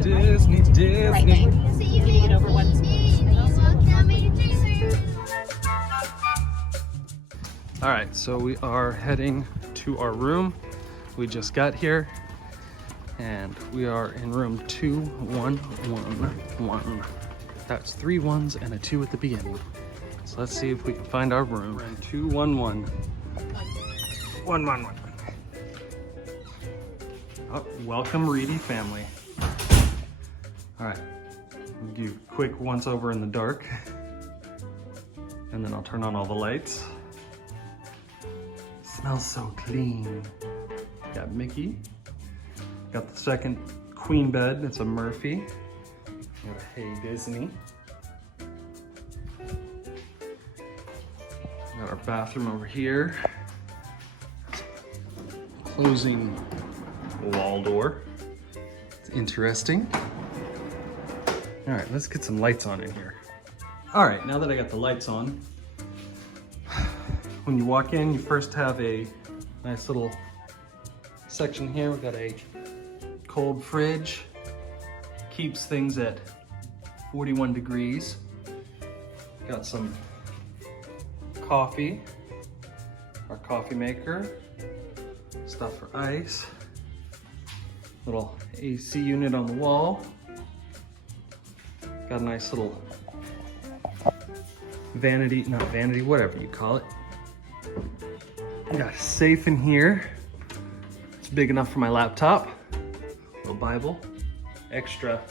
Disney, Disney. Right lane. So you can get over one. All right, so we are heading to our room. We just got here and we are in room 2111. That's 3 1s and a 2 at the beginning. So let's see if we can find our room. We're in 211. 111. Oh, welcome Reedy family. All right, we'll give you a quick once over in the dark and then I'll turn on all the lights. Smells so clean. Got Mickey. Got the second queen bed. It's a Murphy. Got a Hey Disney. Got our bathroom over here. Closing wall door. It's interesting. All right, let's get some lights on in here. All right, now that I got the lights on, when you walk in, you first have a nice little section here. We've got a cold fridge. Keeps things at 41 degrees. Got some coffee, our coffee maker, stuff for ice, little AC unit on the wall. Got a nice little vanity, not vanity, whatever you call it. Got a safe in here. It's big enough for my laptop. Little Bible. Extra,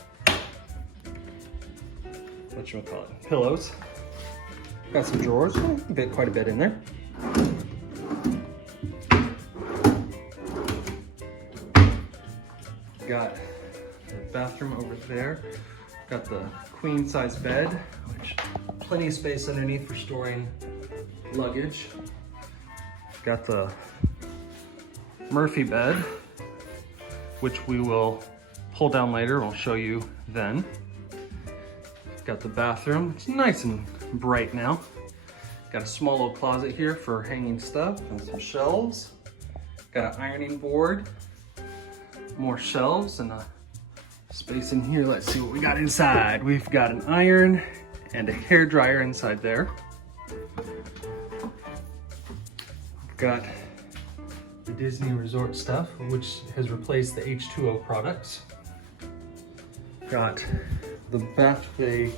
whatchamacallit, pillows. Got some drawers, quite a bit in there. Got the bathroom over there. Got the queen size bed, which plenty of space underneath for storing luggage. Got the Murphy bed, which we will pull down later. I'll show you then. Got the bathroom. It's nice and bright now. Got a small little closet here for hanging stuff and some shelves. Got an ironing board, more shelves, and a space in here. Let's see what we got inside. We've got an iron and a hair dryer inside there. Got the Disney Resort stuff, which has replaced the H2O products. Got the bathroom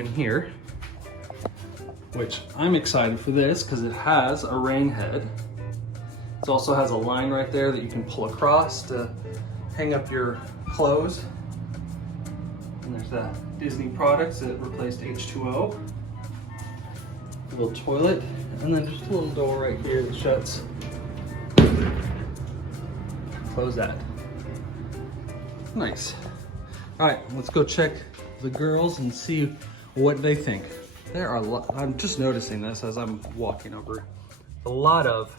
in here, which I'm excited for this because it has a rain head. It also has a line right there that you can pull across to hang up your clothes. And there's the Disney products that replaced H2O. A little toilet, and then just a little door right here that shuts. Close that. Nice. All right, let's go check the girls and see what they think. There are a lot, I'm just noticing this as I'm walking over, a lot of,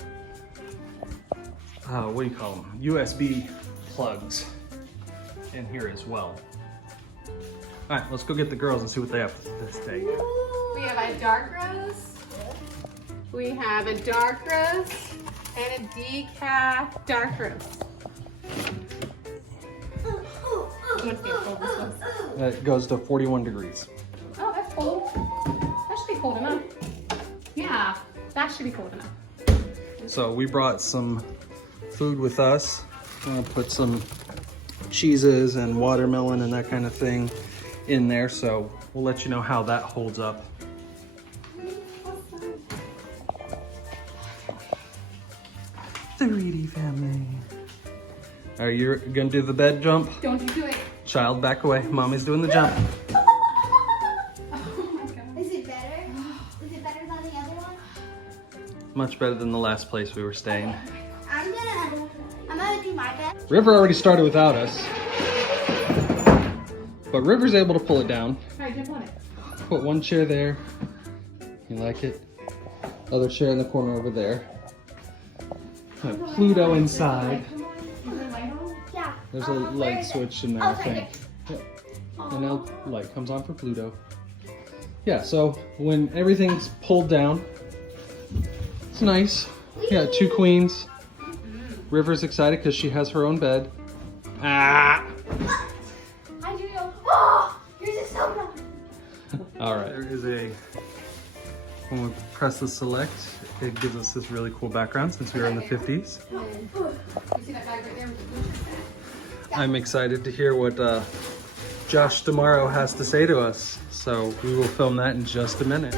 what do you call them? USB plugs in here as well. All right, let's go get the girls and see what they have this day. We have a dark rose. We have a dark rose and a decaf dark rose. What's the coldest one? It goes to 41 degrees. Oh, that's cold. That should be cold enough. Yeah, that should be cold enough. So we brought some food with us. I'm gonna put some cheeses and watermelon and that kind of thing in there. So we'll let you know how that holds up. The Reedy family. All right, you're gonna do the bed jump? Don't you do it. Child, back away. Mommy's doing the jump. Oh my God. Is it better? Is it better than the other one? Much better than the last place we were staying. I'm gonna do my bed. River already started without us. But River's able to pull it down. All right, jump on it. Put one chair there. You like it? Other chair in the corner over there. Have Pluto inside. Yeah. There's a light switch in there, I think. Yep. And now light comes on for Pluto. Yeah, so when everything's pulled down, it's nice. We got 2 queens. River's excited because she has her own bed. Ah! I do know. Oh, yours is so nice. All right. There is when we press the select, it gives us this really cool background since we were in the 50s. You see that bag right there with the blue shirt? I'm excited to hear what Josh tomorrow has to say to us. So we will film that in just a minute.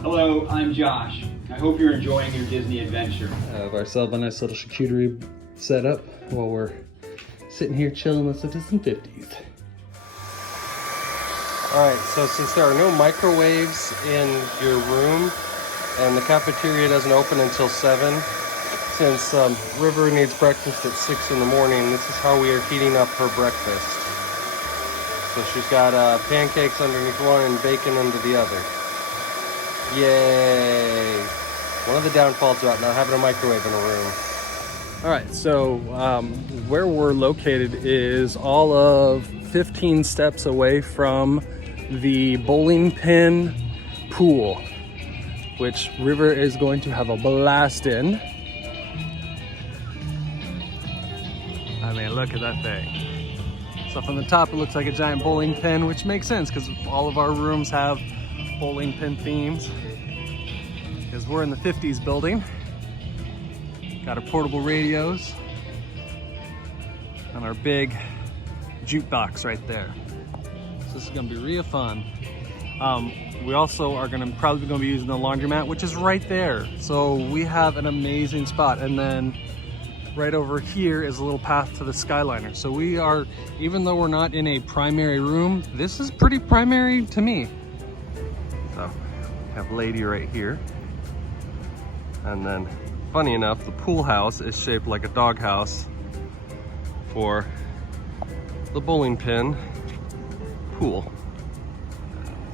Hello, I'm Josh. I hope you're enjoying your Disney adventure. I have ourselves a nice little charcuterie set up while we're sitting here chilling listening to some 50s. All right, so since there are no microwaves in your room and the cafeteria doesn't open until 7, since River needs breakfast at 6 in the morning, this is how we are heating up her breakfast. So she's got pancakes underneath one and bacon under the other. Yay! One of the downfalls about not having a microwave in a room. All right, so where we're located is all of 15 steps away from the bowling pin pool, which River is going to have a blast in. I mean, look at that thing. So from the top, it looks like a giant bowling pin, which makes sense because all of our rooms have bowling pin themes. Because we're in the 50s building. Got our portable radios and our big jukebox right there. So this is gonna be real fun. We also are probably gonna be using the laundromat, which is right there. So we have an amazing spot. And then right over here is a little path to the Skyliner. So we are, even though we're not in a primary room, this is pretty primary to me. So we have Lady right here. And then, funny enough, the pool house is shaped like a dog house for the bowling pin pool.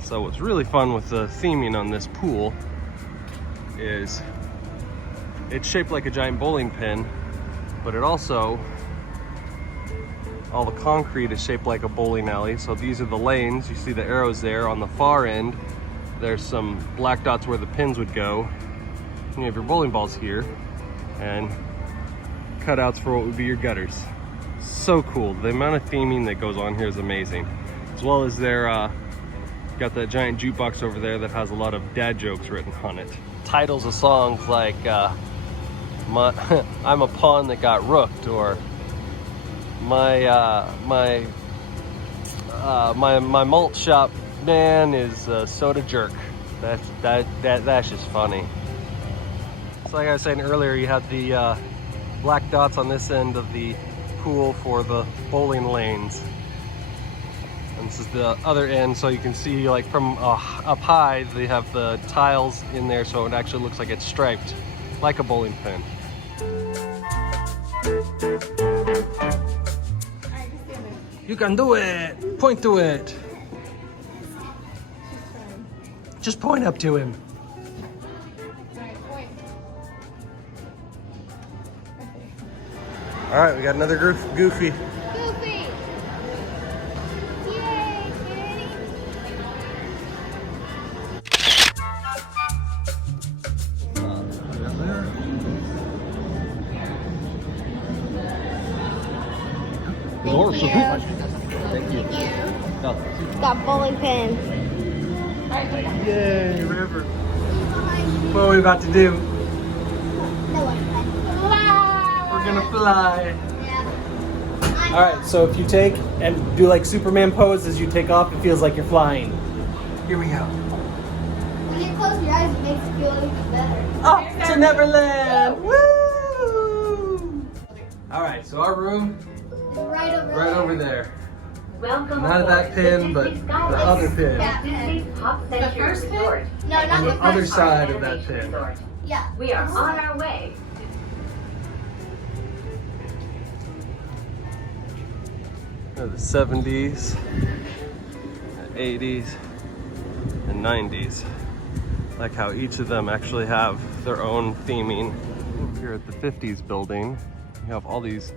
So what's really fun with the theming on this pool is it's shaped like a giant bowling pin, but it also, all the concrete is shaped like a bowling alley. So these are the lanes. You see the arrows there. On the far end, there's some black dots where the pins would go. You have your bowling balls here and cutouts for what would be your gutters. So cool. The amount of theming that goes on here is amazing. As well as their got that giant jukebox over there that has a lot of dad jokes written on it. Titles of songs like I'm a pawn that got rooked, or my malt shop man is a soda jerk. That's just funny. So like I was saying earlier, you had the black dots on this end of the pool for the bowling lanes. And this is the other end, so you can see like from up high, they have the tiles in there, so it actually looks like it's striped, like a bowling pin. You can do it! Point to it! Just point up to him. All right, we got another Goofy. Goofy. Yay, kitty. Thank you. Got bowling pin. Yay, River. What are we about to do? We're gonna fly. Yeah. All right, so if you take and do like Superman pose as you take off, it feels like you're flying. Here we go. When you close your eyes, it makes it feel even better. Off to Neverland! Woo! All right, so our room It's right over there. Welcome Not that pin, but the other pin. Yeah. Pop The Century first pin? Resort. No, not On the the other first side of that pin. Resort. Yeah. We are on our way. The 70s, the 80s, and 90s. Like how each of them actually have their own theming. Here at the 50s building, you have all these,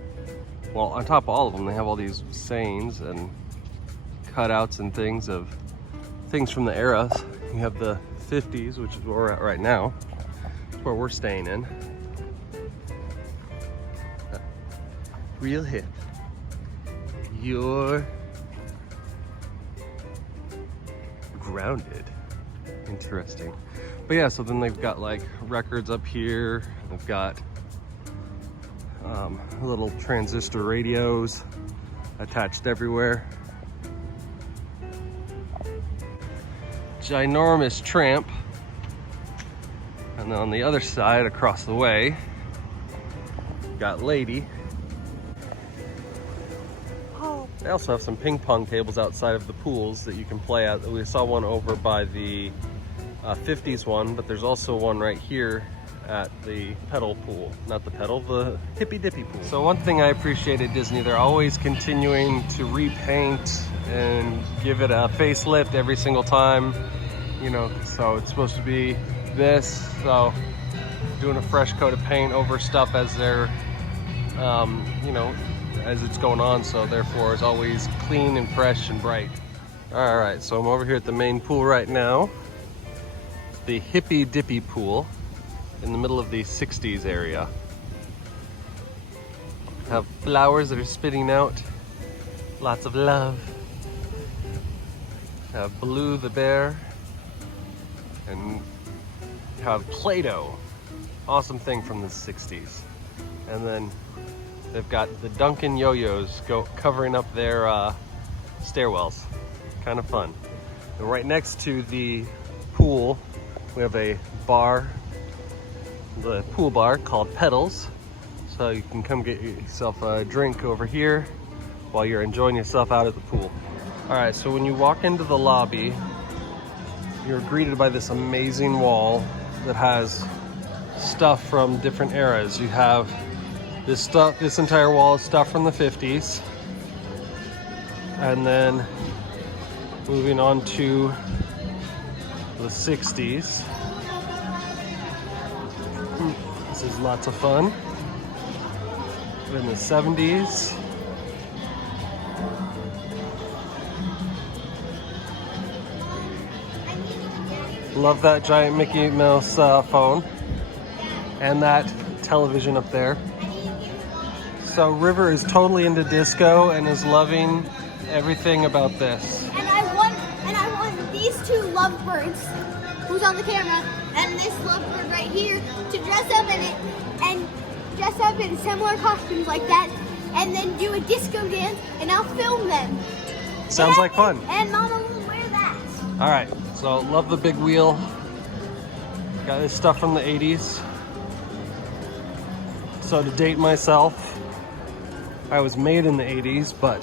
well, on top of all of them, they have all these sayings and cutouts and things of things from the era. You have the 50s, which is where we're at right now. That's where we're staying in. Real hip. You're grounded. Interesting. But yeah, so then they've got like records up here. They've got little transistor radios attached everywhere. Ginormous tramp. And then on the other side, across the way, got Lady. They also have some ping pong tables outside of the pools that you can play at. We saw one over by the 50s one, but there's also one right here at the pedal pool. Not the pedal, the hippy dippy pool. So one thing I appreciate at Disney, they're always continuing to repaint and give it a facelift every single time. You know, so it's supposed to be this, so doing a fresh coat of paint over stuff as they're, you know, as it's going on, so therefore it's always clean and fresh and bright. All right, so I'm over here at the main pool right now. It's the hippy dippy pool in the middle of the 60s area. Have flowers that are spitting out lots of love. Have Blue the bear, and have Play-Doh, awesome thing from the 60s. And then they've got the Duncan yo-yos covering up their stairwells. Kind of fun. And right next to the pool, we have a bar, the pool bar called Pedals. So you can come get yourself a drink over here while you're enjoying yourself out at the pool. All right, so when you walk into the lobby, you're greeted by this amazing wall that has stuff from different eras. You have this stuff, this entire wall is stuff from the 50s. And then moving on to the 60s. This is lots of fun. In the 70s. Love that giant Mickey Mouse phone and that television up there. So River is totally into disco and is loving everything about this. And I want these two lovebirds, who's on the camera, and this lovebird right here to dress up in it and dress up in similar costumes like that, and then do a disco dance, and I'll film them. Sounds like fun. And Mama will wear that. All right, so love the big wheel. Got this stuff from the 80s. So to date myself, I was made in the 80s, but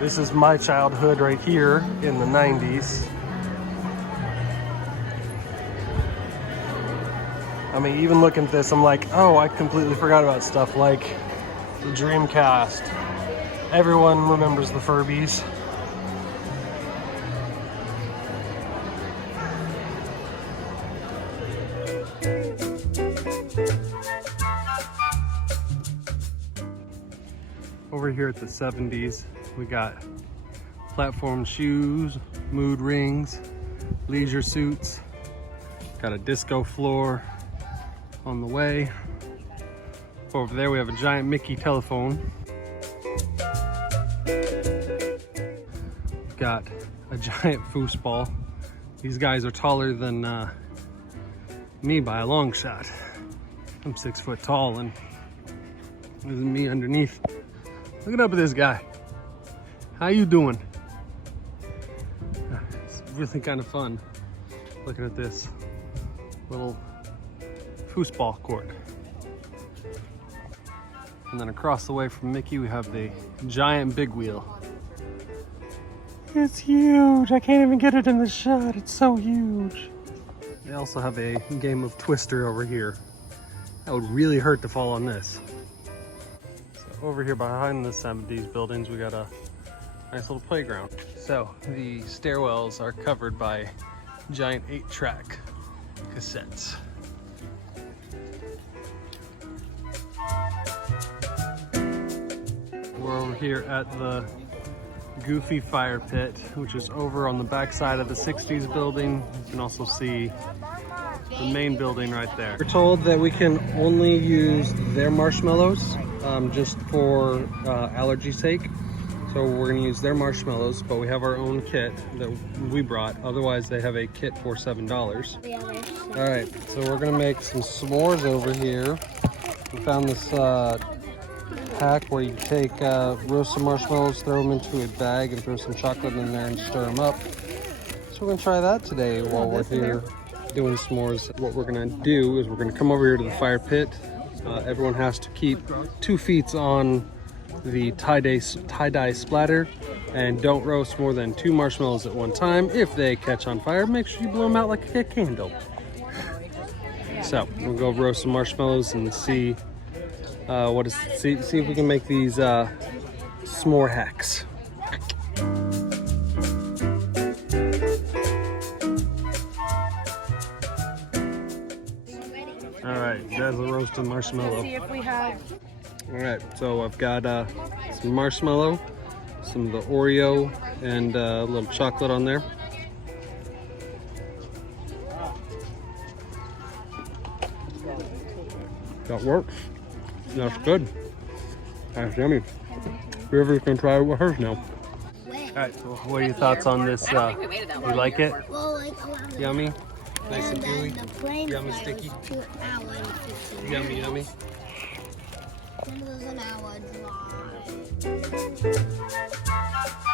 this is my childhood right here in the 90s. I mean, even looking at this, I'm like, oh, I completely forgot about stuff like the Dreamcast. Everyone remembers the Furbies. Over here at the 70s, we got platform shoes, mood rings, leisure suits, got a disco floor on the way. Over there we have a giant Mickey telephone. Got a giant foosball. These guys are taller than me by a long shot. I'm 6 foot tall and there's me underneath. Look up at this guy. How you doing? It's really kind of fun looking at this little foosball court. And then across the way from Mickey, we have the giant big wheel. It's huge. I can't even get it in the shot. It's so huge. They also have a game of Twister over here. That would really hurt to fall on this. Over here behind the 70s buildings, we got a nice little playground. So the stairwells are covered by giant 8-track cassettes. We're over here at the Goofy fire pit, which is over on the back side of the 60s building. You can also see the main building right there. We're told that we can only use their marshmallows just for allergy sake. So we're gonna use their marshmallows, but we have our own kit that we brought. Otherwise they have a kit for $7. All right, so we're gonna make some s'mores over here. We found this hack where you take roast some marshmallows, throw them into a bag and throw some chocolate in there and stir them up. So we're gonna try that today while we're here doing s'mores. What we're gonna do is we're gonna come over here to the fire pit. Everyone has to keep 2 feet on the tie-dye splatter and don't roast more than 2 marshmallows at one time. If they catch on fire, make sure you blow them out like a candle. So we'll go roast some marshmallows and see see if we can make these s'more hacks. All right, there's a roasted marshmallow. See if we have. All right, so I've got some marshmallow, some of the Oreo, and a little chocolate on there. That works. That's good. That's yummy. River's gonna try it with hers now. All right, so what are your thoughts on this? You like it? Well, like around the Yummy? Nice and and gooey? then the flame Yummy, fire sticky? was 2 hours and 15 Yummy, yummy? It was an hour drive.